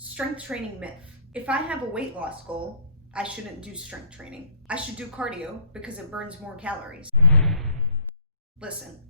Strength training myth. If I have a weight loss goal, I shouldn't do strength training. I should do cardio because it burns more calories. Listen,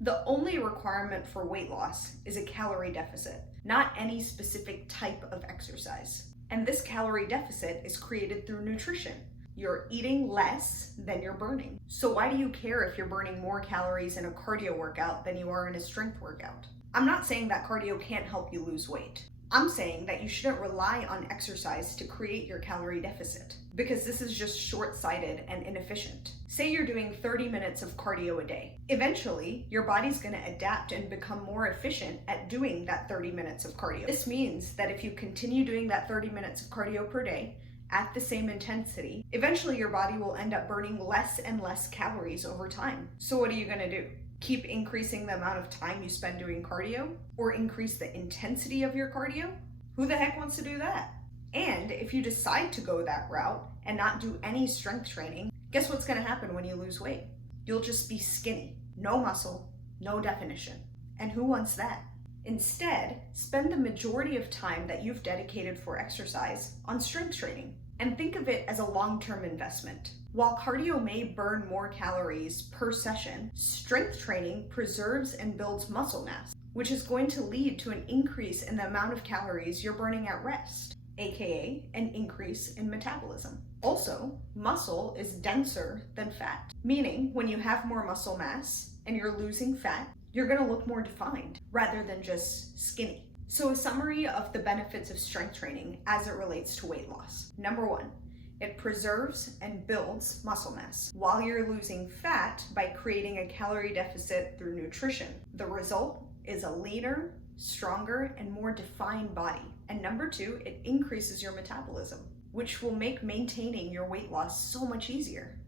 the only requirement for weight loss is a calorie deficit, not any specific type of exercise. And this calorie deficit is created through nutrition. You're eating less than you're burning. So why do you care if you're burning more calories in a cardio workout than you are in a strength workout? I'm not saying that cardio can't help you lose weight. I'm saying that you shouldn't rely on exercise to create your calorie deficit, because this is just short-sighted and inefficient. Say you're doing 30 minutes of cardio a day. Eventually, your body's gonna adapt and become more efficient at doing that 30 minutes of cardio. This means that if you continue doing that 30 minutes of cardio per day at the same intensity, eventually your body will end up burning less and less calories over time. So what are you gonna do? Keep increasing the amount of time you spend doing cardio, or increase the intensity of your cardio? Who the heck wants to do that? And if you decide to go that route and not do any strength training, guess what's gonna happen when you lose weight? You'll just be skinny, no muscle, no definition. And who wants that? Instead, spend the majority of time that you've dedicated for exercise on strength training, and think of it as a long-term investment. While cardio may burn more calories per session, strength training preserves and builds muscle mass, which is going to lead to an increase in the amount of calories you're burning at rest, aka an increase in metabolism. Also, muscle is denser than fat, meaning when you have more muscle mass and you're losing fat, you're gonna look more defined rather than just skinny. So a summary of the benefits of strength training as it relates to weight loss. Number one, it preserves and builds muscle mass while you're losing fat by creating a calorie deficit through nutrition. The result is a leaner, stronger, and more defined body. And number two, it increases your metabolism, which will make maintaining your weight loss so much easier.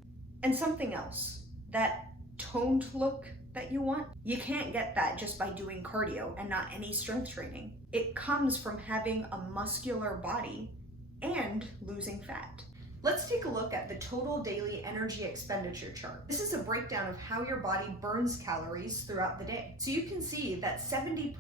And something else, that toned look that you want, you can't get that just by doing cardio and not any strength training. It comes from having a muscular body and losing fat. Let's take a look at the total daily energy expenditure chart. This is a breakdown of how your body burns calories throughout the day. So you can see that 70%,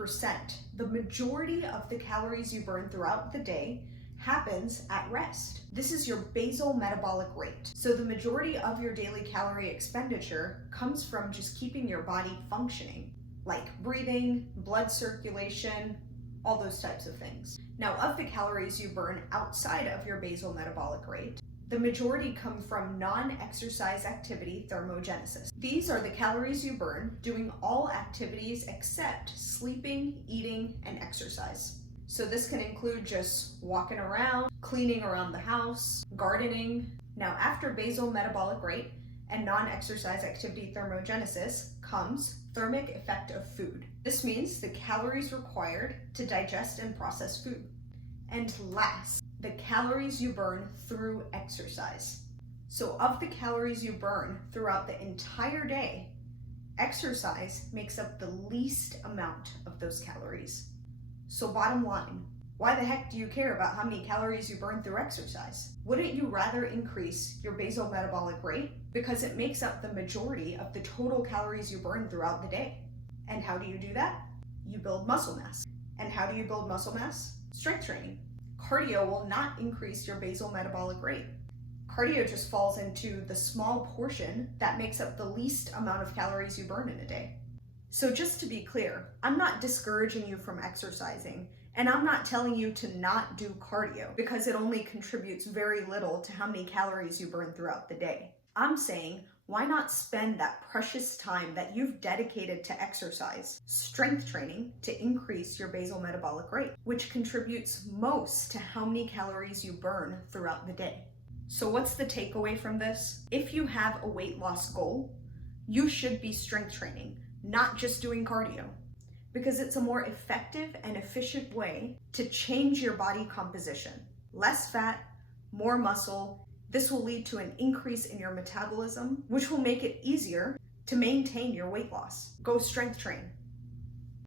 the majority of the calories you burn throughout the day, happens at rest. This is your basal metabolic rate. So the majority of your daily calorie expenditure comes from just keeping your body functioning, like breathing, blood circulation, all those types of things. Now, of the calories you burn outside of your basal metabolic rate, the majority come from non-exercise activity thermogenesis. These are the calories you burn doing all activities except sleeping, eating, and exercise. So this can include just walking around, cleaning around the house, gardening. Now, after basal metabolic rate and non-exercise activity thermogenesis comes thermic effect of food. This means the calories required to digest and process food. And last, the calories you burn through exercise. So of the calories you burn throughout the entire day, exercise makes up the least amount of those calories. So bottom line, why the heck do you care about how many calories you burn through exercise? Wouldn't you rather increase your basal metabolic rate? Because it makes up the majority of the total calories you burn throughout the day. And how do you do that? You build muscle mass. And how do you build muscle mass? Strength training. Cardio will not increase your basal metabolic rate. Cardio just falls into the small portion that makes up the least amount of calories you burn in a day. So just to be clear, I'm not discouraging you from exercising, and I'm not telling you to not do cardio because it only contributes very little to how many calories you burn throughout the day. I'm saying, why not spend that precious time that you've dedicated to exercise, strength training, to increase your basal metabolic rate, which contributes most to how many calories you burn throughout the day. So what's the takeaway from this? If you have a weight loss goal, you should be strength training, not just doing cardio, because it's a more effective and efficient way to change your body composition. Less fat, more muscle. This will lead to an increase in your metabolism, which will make it easier to maintain your weight loss. Go strength train.